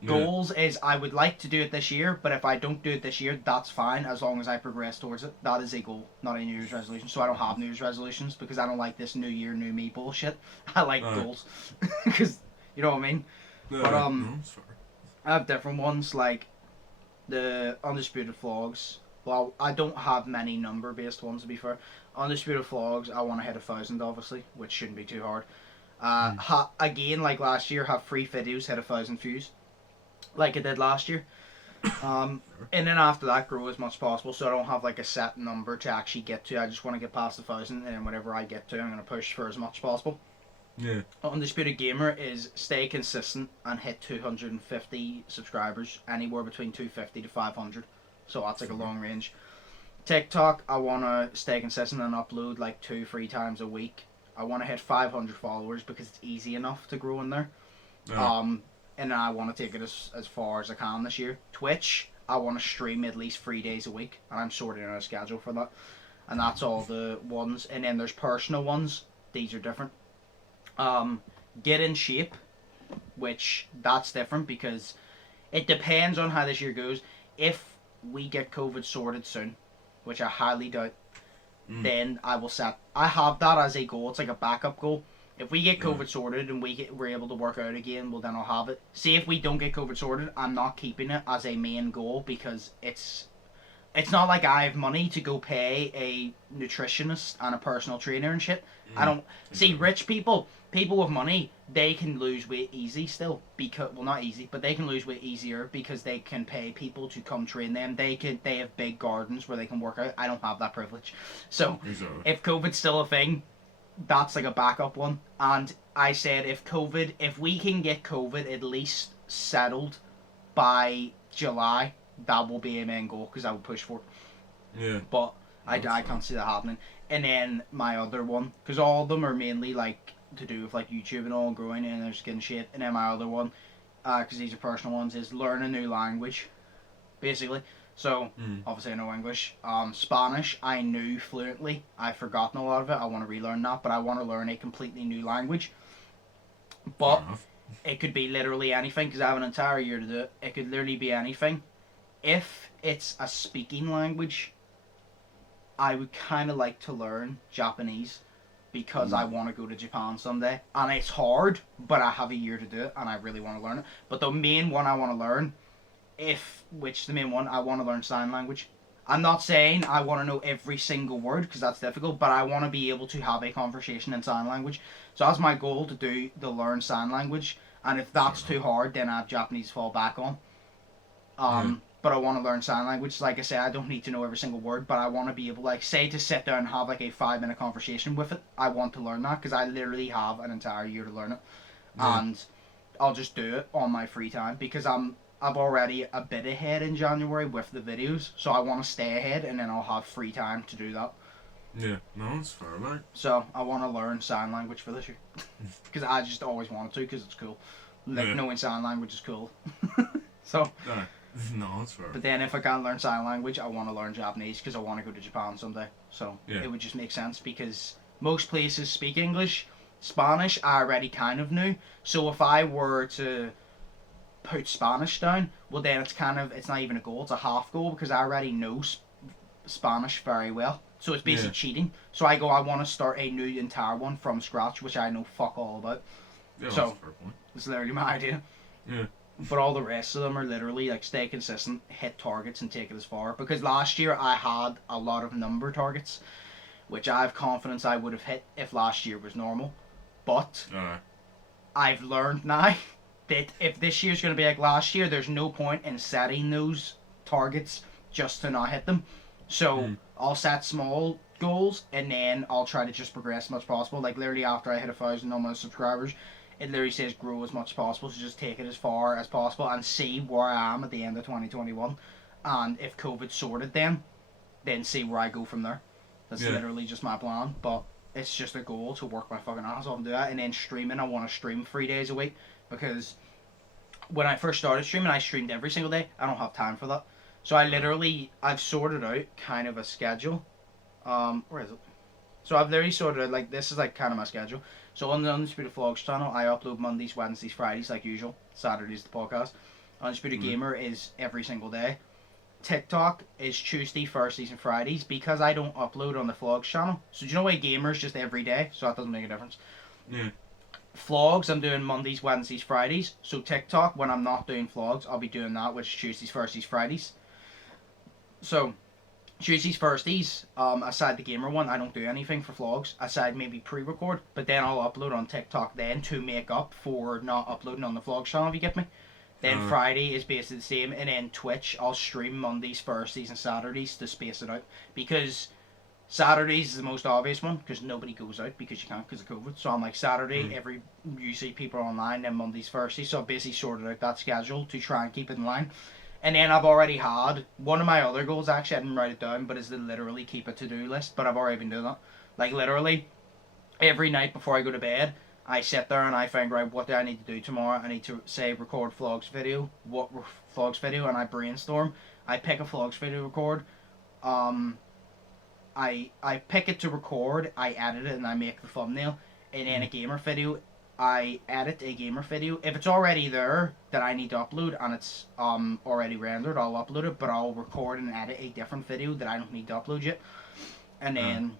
Yeah. Goals is I would like to do it this year, but if I don't do it this year, that's fine as long as I progress towards it. That is a goal, not a New Year's resolution. So I don't have New Year's resolutions because I don't like this New Year, New Me bullshit. I like goals because you know what I mean. But I have different ones like the Undisputed Vlogs. Well, I don't have many number-based ones to be fair. Undisputed Vlogs, I want to hit 1,000 obviously, which shouldn't be too hard. Again, like last year, have 3 videos hit 1,000 views. Like I did last year. And then after that, grow as much as possible. So I don't have like a set number to actually get to. I just want to get past 1,000, and then whatever I get to, I'm going to push for as much as possible. Yeah. Undisputed Gamer is stay consistent and hit 250 subscribers, anywhere between 250 to 500. So that's like a long range. TikTok, I want to stay consistent and upload like 2-3 times a week. I want to hit 500 followers because it's easy enough to grow in there. And I want to take it as far as I can this year. Twitch, I want to stream at least 3 days a week, and I'm sorting out a schedule for that. And that's all the ones. And then there's personal ones. These are different. Get in shape, which that's different because it depends on how this year goes. If we get COVID sorted soon, which I highly doubt, then I will set... I have that as a goal. It's like a backup goal. If we get COVID sorted and we're able to work out again, well then I'll have it. See, if we don't get COVID sorted, I'm not keeping it as a main goal because it's not like I have money to go pay a nutritionist and a personal trainer and shit. I don't... See, rich people with money, they can lose weight easy still. Because, well, not easy, but they can lose weight easier because they can pay people to come train them. They have big gardens where they can work out. I don't have that privilege. So, if COVID's still a thing, that's like a backup one. And I said if we can get COVID at least settled by July, that will be a main goal because I would push for it. Yeah. But I can't see that happening. And then my other one, because all of them are mainly like to do with like YouTube and all, growing and their skin shape. And then my other one, because these are personal ones, is learn a new language, basically. So obviously I know English. Spanish I knew fluently. I've forgotten a lot of it. I want to relearn that, but I want to learn a completely new language. But it could be literally anything because I have an entire year to do it. It could literally be anything. If it's a speaking language, I would kind of like to learn Japanese because I want to go to Japan someday. And it's hard, but I have a year to do it and I really want to learn it. But the main one I want to learn, I want to learn sign language. I'm not saying I want to know every single word because that's difficult, but I want to be able to have a conversation in sign language. So that's my goal, to learn sign language. And if that's too hard, then I have Japanese to fall back on. But I want to learn sign language. Like I said, I don't need to know every single word, but I want to be able, like, say, to sit down and have like a 5-minute conversation with it. I want to learn that because I literally have an entire year to learn it, and I'll just do it on my free time because I'm already a bit ahead in January with the videos, so I want to stay ahead, and then I'll have free time to do that. Yeah, no, it's fair, mate. So I want to learn sign language for this year because I just always wanted to because it's cool. Like knowing sign language is cool. So. No, it's fair. But then if I can't learn sign language, I want to learn Japanese because I want to go to Japan someday. So it would just make sense because most places speak English. Spanish I already kind of knew. So if I were to put Spanish down, well then it's not even a goal, it's a half goal because I already know Spanish very well. So it's basically cheating. So I want to start a new entire one from scratch, which I know fuck all about. Yeah, so that's a fair point. it's literally my idea. Yeah. But all the rest of them are literally like stay consistent, hit targets, and take it as far. Because last year I had a lot of number targets, which I have confidence I would have hit if last year was normal. But I've learned now that if this year's going to be like last year, there's no point in setting those targets just to not hit them. So I'll set small goals and then I'll try to just progress as much as possible. Like literally after I hit 1,000 on my subscribers, it literally says grow as much as possible. So just take it as far as possible and see where I am at the end of 2021. And if COVID's sorted then see where I go from there. That's literally just my plan. But it's just a goal to work my fucking ass off and do that. And then streaming, I want to stream 3 days a week. Because when I first started streaming, I streamed every single day. I don't have time for that. So I've sorted out kind of a schedule. Where is it? So I've literally sorted out, like, this is like kind of my schedule. So on the Undisputed Vlogs channel, I upload Mondays, Wednesdays, Fridays, like usual. Saturdays, the podcast. Undisputed Gamer is every single day. TikTok is Tuesday, Thursdays, and Fridays because I don't upload on the Vlogs channel. So do you know why Gamer is just every day? So that doesn't make a difference. Yeah. Vlogs, I'm doing Mondays, Wednesdays, Fridays. So TikTok, when I'm not doing vlogs, I'll be doing that, which is Tuesdays, Thursdays, Fridays. So Tuesdays, Thursdays, aside the gamer one, I don't do anything for vlogs, aside maybe pre-record, but then I'll upload on TikTok then to make up for not uploading on the vlog channel, if you get me. Then Friday is basically the same, and then Twitch, I'll stream Mondays, Thursdays, and Saturdays to space it out, because Saturdays is the most obvious one, because nobody goes out, because you can't, because of COVID. So I'm like, Saturday, usually people are online, then Mondays, Thursdays, so I basically sorted out that schedule to try and keep it in line. And then I've already had one of my other goals, actually I didn't write it down, but is to literally keep a to-do list, but I've already been doing that. Like literally every night before I go to bed, I sit there and I think, right, what do I need to do tomorrow? I need to say record vlogs video, and I brainstorm. I pick a vlogs video record. I pick it to record, I edit it, and I make the thumbnail. And then a gamer video, I edit a gamer video. If it's already there that I need to upload and it's already rendered, I'll upload it, but I'll record and edit a different video that I don't need to upload yet. And then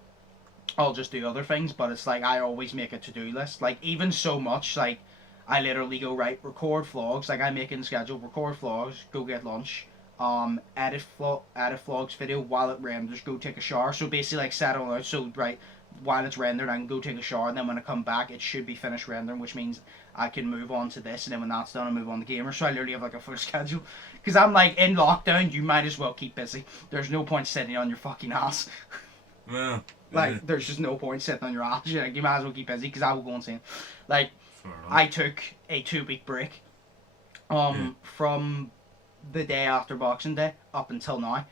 I'll just do other things, but it's like I always make a to-do list. Like even so much, like I literally go, right, record vlogs, like I make it in schedule, record vlogs, go get lunch, edit vlogs video while it renders, go take a shower. So basically like set it all out, so right, while it's rendered I can go take a shower, and then when I come back it should be finished rendering, which means I can move on to this, and then when that's done I move on to gamer. So I literally have like a full schedule, because I'm like, in lockdown you might as well keep busy. There's no point sitting on your fucking ass. Well, like there's just no point sitting on your ass. Like, you might as well keep busy, because I will go insane. Like I took a 2-week break from the day after Boxing Day up until now,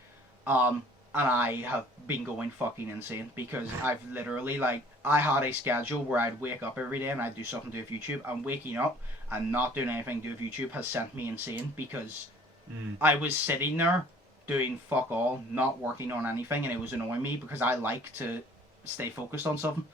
and I have been going fucking insane, because I've literally, like, I had a schedule where I'd wake up every day and I'd do something to do with YouTube, and waking up and not doing anything to do with YouTube has sent me insane, because I was sitting there doing fuck all, not working on anything, and it was annoying me, because I like to stay focused on something.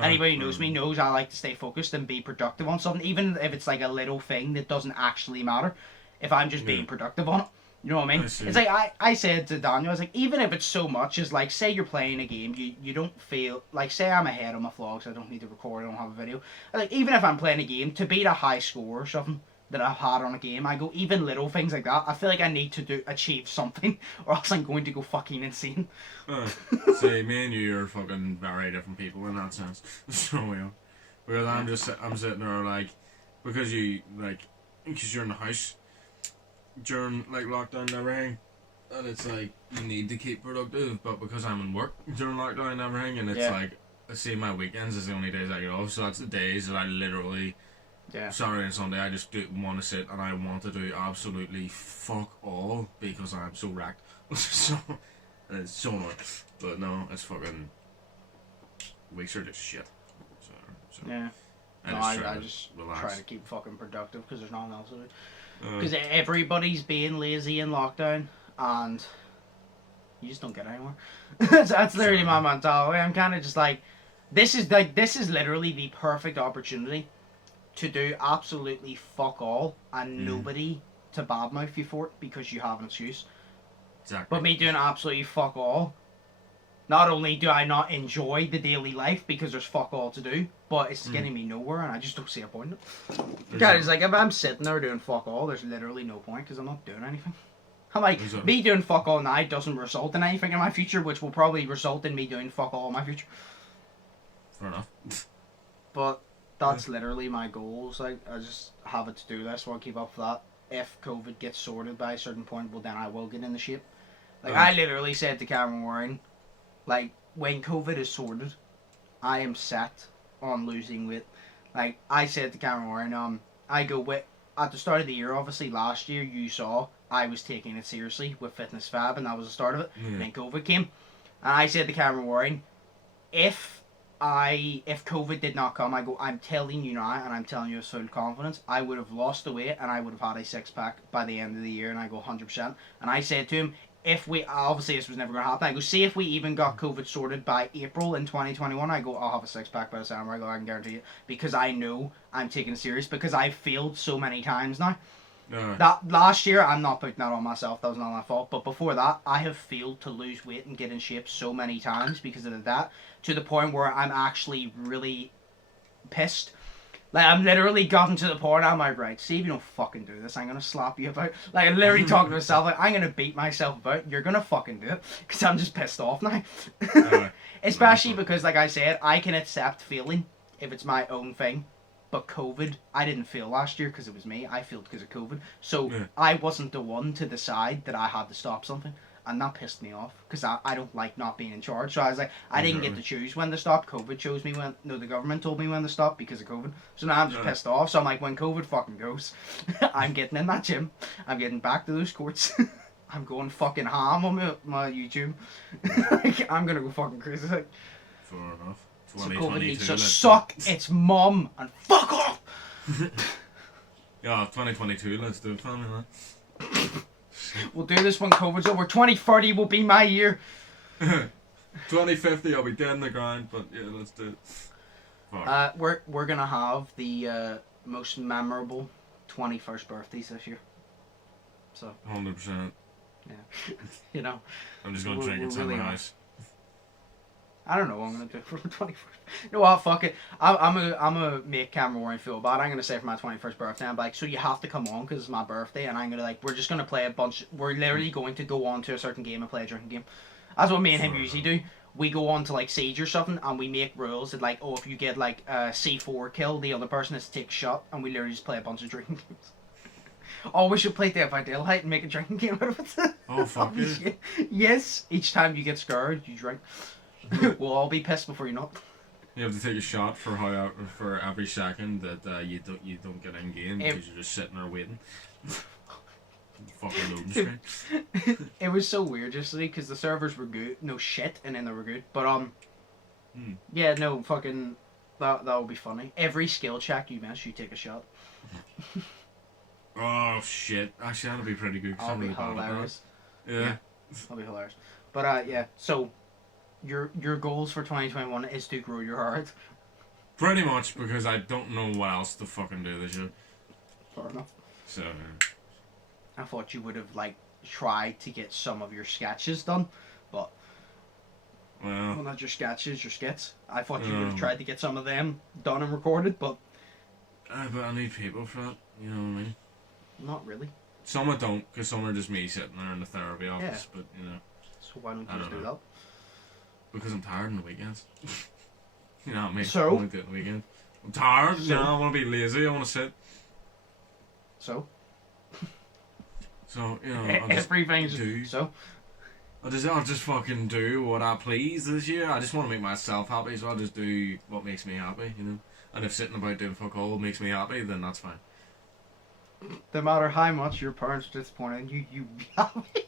Anybody who knows me knows I like to stay focused and be productive on something, even if it's like a little thing that doesn't actually matter, if I'm just being productive on it. You know what I mean? It's like I said to Daniel, I was like, even if it's so much as like, say you're playing a game, you don't feel like, say I'm ahead on my vlogs, I don't need to record, I don't have a video. Like even if I'm playing a game, to beat a high score or something that I've had on a game, I go, even little things like that, I feel like I need to achieve something, or else I'm going to go fucking insane. See, me and you are fucking very different people in that sense. So yeah, whereas I'm sitting there like, because you're in the house during like lockdown and everything, and it's like you need to keep productive, but because I'm in work during lockdown and everything, and it's like, I see my weekends is the only days I get off, so that's the days that I literally Saturday and Sunday I just want to sit and I want to do absolutely fuck all, because I'm so wrecked. So it's so much, but no, it's fucking weeks are just shit. So yeah. I just try to keep fucking productive, because there's nothing else to do. Because everybody's being lazy in lockdown, and you just don't get anywhere. That's literally my mentality. I'm kind of just like, this is literally the perfect opportunity to do absolutely fuck all and Mm. nobody to badmouth you for it because you have an excuse. Exactly. But me doing absolutely fuck all, not only do I not enjoy the daily life because there's fuck all to do, but it's getting me nowhere and I just don't see a point in it. Guys, like if I'm sitting there doing fuck all, there's literally no point because I'm not doing anything. I'm like, me doing fuck all now doesn't result in anything in my future, which will probably result in me doing fuck all in my future. Fair enough. But that's literally my goals. Like, I just have a to-do list. I'll keep up with that. If COVID gets sorted by a certain point, well, then I will get into shape. Like, I literally said to Cameron Warren, like, when COVID is sorted, I am set on losing weight. Like, I said to Cameron Warren, I go with, at the start of the year, obviously, last year, you saw I was taking it seriously with Fitness Fab, and that was the start of it. Yeah. And then COVID came. And I said to Cameron Warren, if COVID did not come, I'm telling you now, and I'm telling you with full confidence, I would have lost the weight and I would have had a 6-pack by the end of the year, and I go 100%. And I said to him, if we, obviously this was never going to happen, I go, see if we even got COVID sorted by April in 2021, I go, I'll have a 6-pack by December, I go, I can guarantee it, because I know I'm taking it serious, because I've failed so many times now. That last year, I'm not putting that on myself, that was not my fault, but before that, I have failed to lose weight and get in shape so many times because of that, to the point where I'm actually really pissed. Like, I'm literally gotten to the point, I'm like, right, see if you don't fucking do this, I'm gonna slap you about. Like, I'm literally talking to myself, like, I'm gonna beat myself about, you're gonna fucking do it, because I'm just pissed off now. Especially because, like I said, I can accept failing if it's my own thing. But COVID, I didn't fail last year because it was me. I failed because of COVID. So I wasn't the one to decide that I had to stop something. And that pissed me off because I don't like not being in charge. So I was like, I didn't get to choose when to stop. COVID chose me when, no, the government told me when to stop because of COVID. So now I'm just pissed off. So I'm like, when COVID fucking goes, I'm getting in that gym. I'm getting back to those courts. I'm going fucking ham on my YouTube. Like, I'm going to go fucking crazy. Like, fair enough. So COVID needs to suck its mum and fuck off! Yeah, 2022, let's do it, family, man. We'll do this when COVID's over. 2030 will be my year. 2050, I'll be dead in the ground, but yeah, let's do it. Fuck. We're gonna have the most memorable 21st birthdays this year. So 100%. Yeah, you know. I'm just gonna drink inside my house. I don't know what I'm gonna do for my 21st. You know what? Fuck it. I'm gonna make Cameron Warren feel bad. I'm gonna say for my 21st birthday, I'm like, so you have to come on because it's my birthday, and I'm gonna like, we're just gonna play a bunch. We're literally going to go on to a certain game and play a drinking game. That's what me and him usually do. We go on to like Siege or something, and we make rules that like, oh, if you get like a C4 kill, the other person has to take a shot, and we literally just play a bunch of drinking games. Oh, we should play Dead by Daylight and make a drinking game out of it. Oh, fuck it. Yes, each time you get scared, you drink. We'll all be pissed before you know it. You have to take a shot for every second that you don't get in game because you're just sitting there waiting. Fucking loading screen. It was so weird yesterday because the servers were good, no shit, and then they were good. But yeah, no fucking that would be funny. Every skill check you miss, you take a shot. Oh shit! Actually, that'll be pretty good. That'll be hilarious. Yeah, that'll be hilarious. But yeah, so. Your goals for 2021 is to grow your heart. Pretty much, because I don't know what else to fucking do this year. Fair enough. So. I thought you would have like tried to get some of your sketches done, but. Well, not your sketches, your skits. I thought you would have tried to get some of them done and recorded, but. But I need people for that. You know what I mean? Not really. Some I don't, because some are just me sitting there in the therapy office. Yeah. But you know. So why don't you just do that? Because I'm tired on the weekends. You know what I mean? So? I want to do it on the weekend. I'm tired. So? I want to be lazy. I want to sit. So? So, you know, everything's so? I'll just fucking do what I please this year. I just want to make myself happy, so I'll just do what makes me happy, you know? And if sitting about doing fuck all makes me happy, then that's fine. No matter how much your parents are disappointed, you be happy.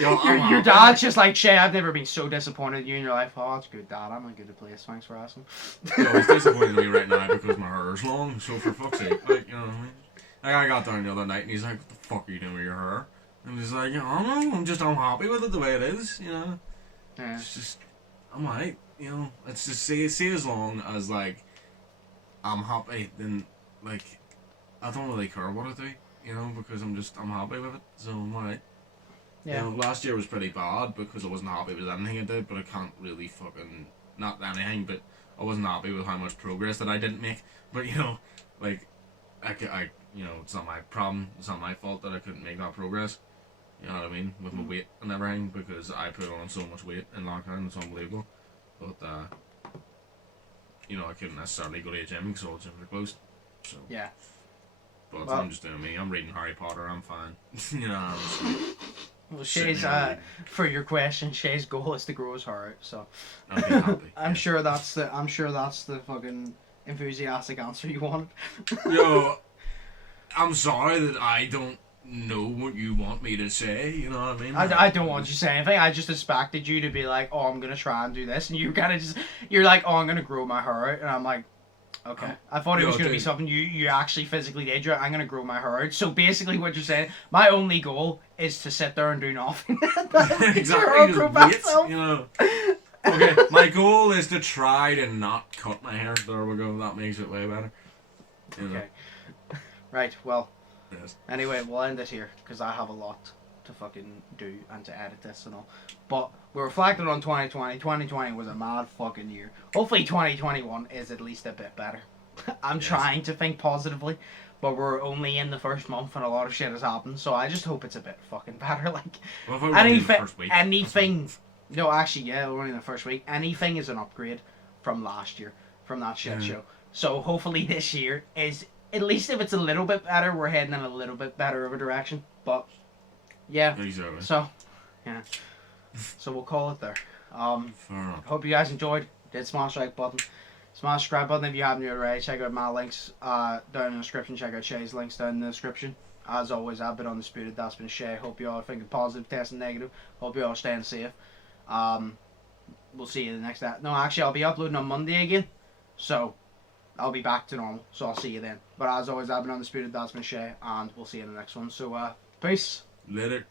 Yo, your dad's just like, Shay, I've never been so disappointed in you in your life. Oh, that's good, Dad. I'm a good place. Thanks for asking. Yo, he's disappointed in me right now because my hair's long, so for fuck's sake, like, you know what I mean? Like, I got down the other night and he's like, what the fuck are you doing with your hair? And he's like, I don't know, I'm happy with it the way it is, you know? Yeah. It's just, I'm alright, you know? It's just, see as long as, like, I'm happy, then like I don't really care what I do, you know, because I'm happy with it, so I'm alright. Yeah. You know, last year was pretty bad because I wasn't happy with anything I did, but I can't really fucking not anything, but I wasn't happy with how much progress that I didn't make. But you know, like I you know, it's not my problem, it's not my fault that I couldn't make that progress. You know what I mean, with my weight and everything, because I put on so much weight in lockdown. It's unbelievable. But you know, I couldn't necessarily go to a gym because all the gyms are closed. So Yeah. but Well, I'm just doing me. I'm reading Harry Potter. I'm fine. You know. I'm just, well, sitting Shay's here reading. for your question, Shay's goal is to grow his hair out. So I'll be happy. I'm sure that's the fucking enthusiastic answer you wanted. Yo, I'm sorry that I don't know what you want me to say. You know what I mean? I don't want you to say anything. I just expected you to be like, oh, I'm gonna try and do this, and you kind of just you're like, oh, I'm gonna grow my hair out, and I'm like, okay. I thought it was gonna be something you actually physically did. I'm gonna grow my hair out. So basically, what you're saying, my only goal is to sit there and do nothing. Exactly. Just wait, you know. Okay, my goal is to try to not cut my hair. There we go. That makes it way better. You know? Okay. Right. Well. Yes. Anyway, we'll end it here because I have a lot to fucking do and to edit this and all. But we're reflecting on 2020. 2020 was a mad fucking year. Hopefully 2021 is at least a bit better. I'm trying to think positively, but we're only in the first month and a lot of shit has happened. So I just hope it's a bit fucking better. Like Well, if I were in the first week, anything. No, actually, yeah, we're only in the first week. Anything is an upgrade from last year, from that shit show. So hopefully this year is. At least if it's a little bit better, we're heading in a little bit better of a direction. But, yeah. Exactly. So, yeah. So we'll call it there. Fair enough. Hope you guys enjoyed. Did smash the like button. Smash the subscribe button if you haven't already. Check out my links down in the description. Check out Shay's links down in the description. As always, I've been Undisputed. That's been Shay. Hope you all are thinking positive, testing negative. Hope you all are staying safe. We'll see you in the next... No, actually, I'll be uploading on Monday again. So... I'll be back to normal, so I'll see you then. But as always, I've been Undisputed, that's been Shay, and we'll see you in the next one. So, peace. Later.